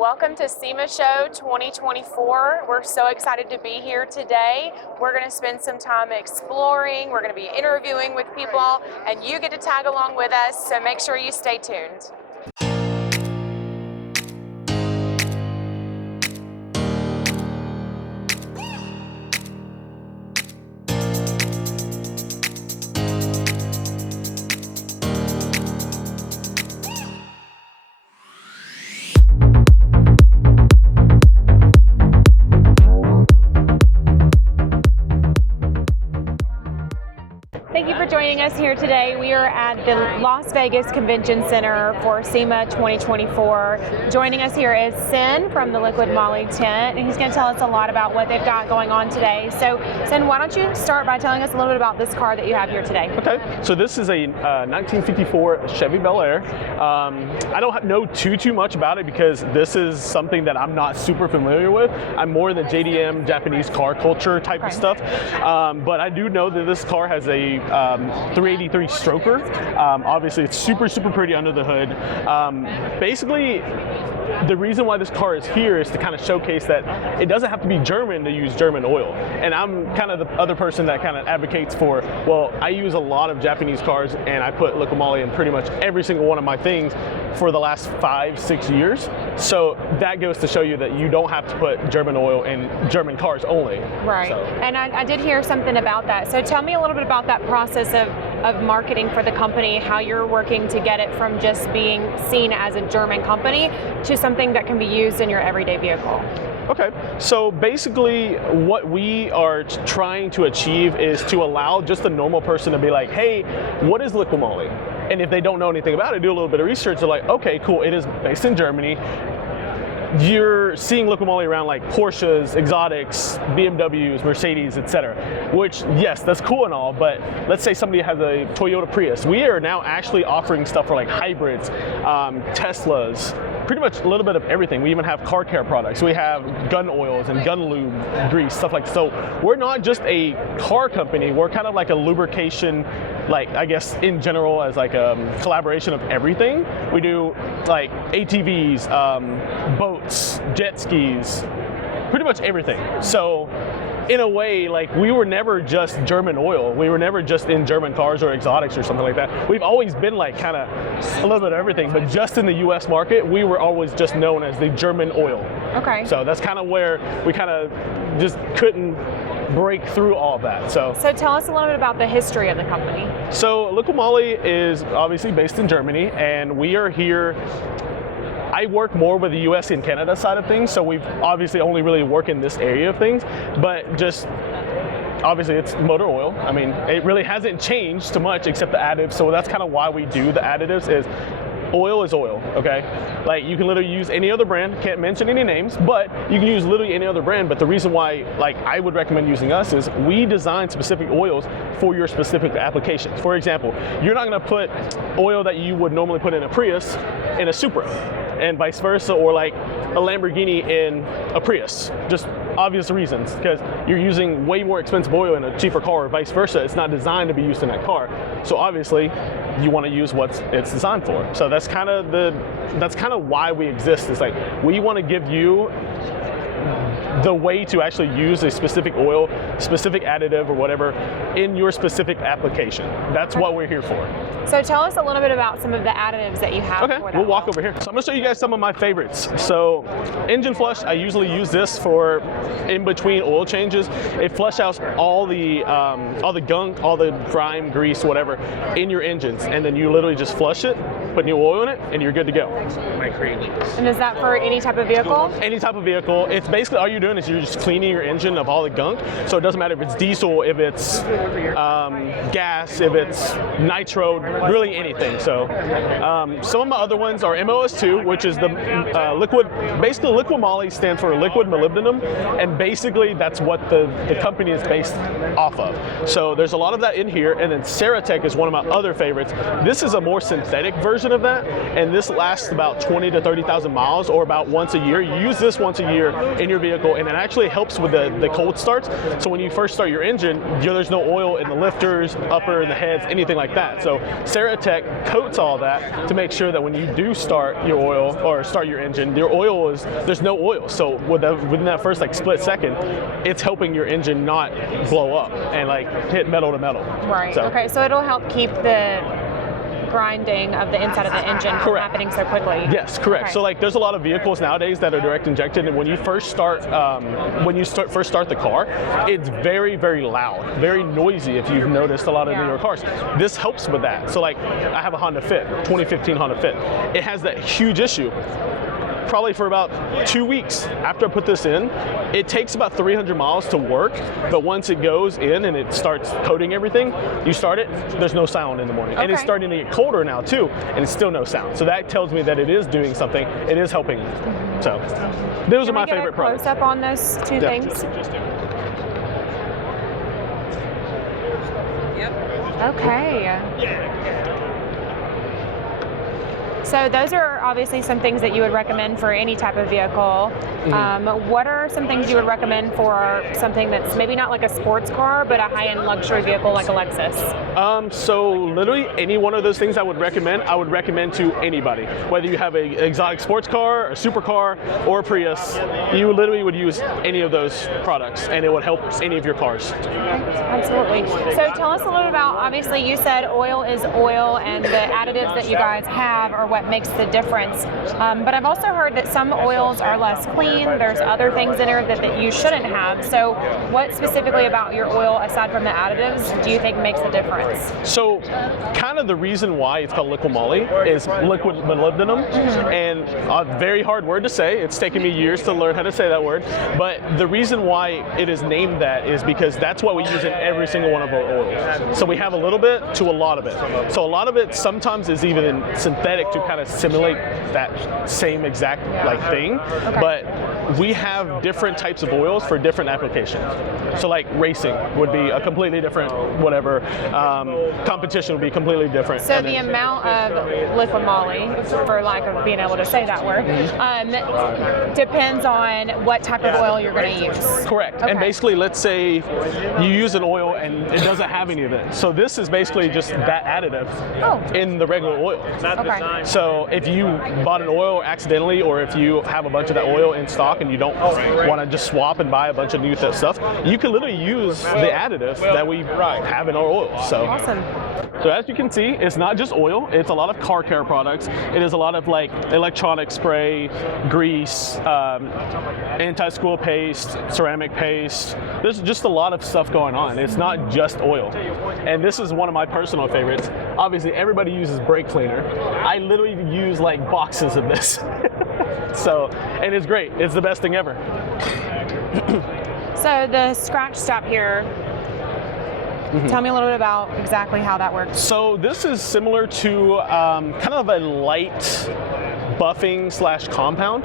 Welcome to Semashow 2024. We're so excited to be here today. We're going to spend some time exploring, we're going to be interviewing with people, and you get to tag along with us, so make sure you stay tuned. Thank you for joining us here today. We are at the Las Vegas Convention Center for SEMA 2024. Joining us here is Sinh from the Liqui Moly tent, and he's going to tell us a lot about what they've got going on today. So, Sinh, why don't you start by telling us a little bit about this car that you have here today? Okay, so this is a 1954 Chevy Bel Air. I don't know too much about it because this is something that I'm not super familiar with. I'm more in the JDM, Japanese car culture type of stuff. But I do know that this car has a 383 stroker. Obviously, it's super pretty under the hood. Basically, the reason why this car is here is to kind of showcase that it doesn't have to be German to use German oil. And I'm kind of the other person that kind of advocates for, well, I use a lot of Japanese cars and I put Liqui Moly in pretty much every single one of my things for the last 5-6 years. So that goes to show you that you don't have to put German oil in German cars only. Right, so. And I did hear something about that. So tell me a little bit about that process of marketing for the company, how you're working to get it from just being seen as a German company to something that can be used in your everyday vehicle. Okay, so basically what we are trying to achieve is to allow just a normal person to be like, hey, what is Liqui Moly? And if they don't know anything about it, do a little bit of research, they're like, okay, cool, it is based in Germany. You're seeing Liqui Moly around like Porsches, exotics, BMWs, Mercedes, etc. Which, yes, that's cool and all, but let's say somebody has a Toyota Prius. We are now actually offering stuff for like hybrids, Teslas, pretty much a little bit of everything. We even have car care products. We have gun oils and gun lube, grease, stuff like that. So we're not just a car company, we're kind of like a lubrication, like I guess in general as like a collaboration of everything. We do like ATVs, boats, jet skis, pretty much everything. So in a way, like we were never just German oil. We were never just in German cars or exotics or something like that. We've always been like kind of a little bit of everything, but just in the US market, we were always just known as the German oil. Okay. So that's kind of where we kind of just couldn't break through all of that. So tell us a little bit about the history of the company. So Liqui Moly is obviously based in Germany, and we are here. I work more with the US and Canada side of things, so we've obviously only really work in this area of things, but just obviously it's motor oil. I mean, it really hasn't changed too much except the additives, so that's kind of why we do the additives is oil is oil, okay? Like you can literally use any other brand, can't mention any names, but you can use literally any other brand, but the reason why like I would recommend using us is we design specific oils for your specific applications. For example, you're not gonna put oil that you would normally put in a Prius in a Supra, and vice versa, or like a Lamborghini in a Prius. Just obvious reasons, because you're using way more expensive oil in a cheaper car, or vice versa. It's not designed to be used in that car. So obviously, you want to use what it's designed for. So that's kind of why we exist. It's like we want to give you the way to actually use a specific oil, specific additive or whatever in your specific application. That's what we're here for. So tell us a little bit about some of the additives that you have. Okay, we'll walk over here. So I'm gonna show you guys some of my favorites. So engine flush, I usually use this for in between oil changes. It flushes out all the gunk, all the grime, grease, whatever in your engines, and then you literally just flush it, put new oil in it, and you're good to go. And is that for any type of vehicle? Any type of vehicle. It's basically all you're doing is you're just cleaning your engine of all the gunk. So it doesn't matter if it's diesel, if it's gas, if it's nitro, really anything. So some of my other ones are MOS2, which is the basically Liqui Moly stands for liquid molybdenum, and basically that's what the company is based off of. So there's a lot of that in here, and then Ceratec is one of my other favorites. This is a more synthetic version version of that, and this lasts about 20 to 30,000 miles, or about once a year. You use this once a year in your vehicle, and it actually helps with the cold starts. So when you first start your engine, there's no oil in the lifters, upper, and the heads, anything like that. So Ceratec coats all that to make sure that when you do start your oil or start your engine, there's no oil. So within that first like split second, it's helping your engine not blow up and like hit metal to metal. Right. So, okay. So it'll help keep the grinding of the inside of the engine from happening so quickly. Yes, correct. Okay. So like there's a lot of vehicles nowadays that are direct injected, and when you first start the car, it's very, very loud, very noisy. If you've noticed a lot of newer cars, this helps with that. So like I have a Honda Fit, 2015 Honda Fit. It has that huge issue. Probably for about 2 weeks after I put this in, it takes about 300 miles to work, but once it goes in and it starts coating everything, you start it, there's no sound in the morning. And it's starting to get colder now too, and it's still no sound. So that tells me that it is doing something, it is helping. So those are my favorite products. Close up on those two things. Okay. So those are obviously some things that you would recommend for any type of vehicle. What are some things you would recommend for something that's maybe not like a sports car, but a high-end luxury vehicle like a Lexus? So literally any one of those things I would recommend to anybody. Whether you have an exotic sports car, a supercar, or a Prius, you literally would use any of those products and it would help any of your cars. Absolutely. So tell us a little about, obviously you said oil is oil and the additives that you guys have are what makes the difference. But I've also heard that some oils are less clean. There's other things in there that you shouldn't have. So what specifically about your oil, aside from the additives, do you think makes a difference? So kind of the reason why it's called Liqui Moly is liquid molybdenum, and a very hard word to say. It's taken me years to learn how to say that word. But the reason why it is named that is because that's what we use in every single one of our oils. So we have a little bit to a lot of it. So a lot of it sometimes is even synthetic to kind of simulate that same exact like thing, but we have different types of oils for different applications. So like racing would be a completely different whatever, competition would be completely different. So the amount of Liqui Moly, for lack of being able to say that word, depends on what type of oil you're going to use. Correct. And basically, let's say you use an oil and it doesn't have any of it. So this is basically just that additive in the regular oil. Okay. So if you bought an oil accidentally, or if you have a bunch of that oil in stock and you don't want to just swap and buy a bunch of new stuff, you can literally use the additive that we have in our oil. So awesome. So as you can see, it's not just oil, it's a lot of car care products. It is a lot of like electronic spray, grease, anti-squeal paste, ceramic paste. There's just a lot of stuff going on. It's not just oil. And this is one of my personal favorites. Obviously everybody uses brake cleaner. I literally use like boxes of this. So, and it's great. It's the best thing ever. So the scratch stop here, tell me a little bit about exactly how that works. So this is similar to kind of a light buffing / compound.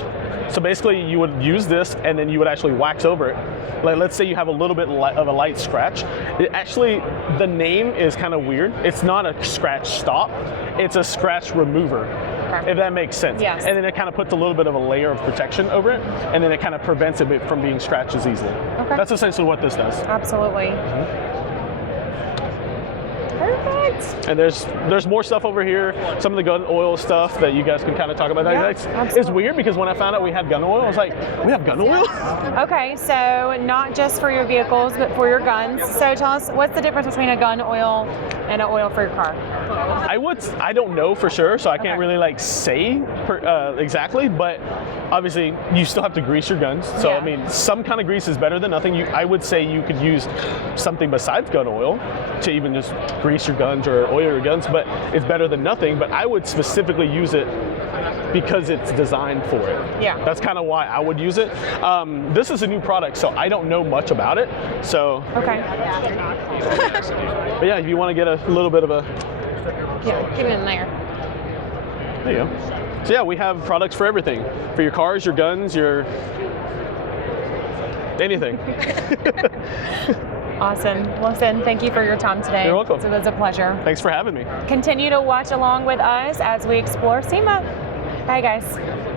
So basically you would use this and then you would actually wax over it. Like let's say you have a little bit of a light scratch. The name is kind of weird. It's not a scratch stop, it's a scratch remover. If that makes sense. Yes. And then it kind of puts a little bit of a layer of protection over it, and then it kind of prevents it from being scratched as easily. Okay. That's essentially what this does. Absolutely. Perfect. And there's more stuff over here. Some of the gun oil stuff that you guys can kind of talk about. Yeah, it's weird because when I found out we had gun oil, I was like, we have gun oil? Okay, so not just for your vehicles, but for your guns. So tell us, what's the difference between a gun oil and an oil for your car? I don't know for sure, so I can't really like say exactly, but obviously you still have to grease your guns. So I mean, some kind of grease is better than nothing. I would say you could use something besides gun oil to even just grease your guns or oil your guns, but it's better than nothing. But I would specifically use it because it's designed for it. Yeah. That's kind of why I would use it. This is a new product, so I don't know much about it. So. Okay. But yeah, if you want to get a little bit of a. Yeah, get it in there. There you go. So yeah, we have products for everything. For your cars, your guns, your anything. Awesome. Well, Sin, thank you for your time today. You're welcome. It was a pleasure. Thanks for having me. Continue to watch along with us as we explore SEMA. Bye, guys.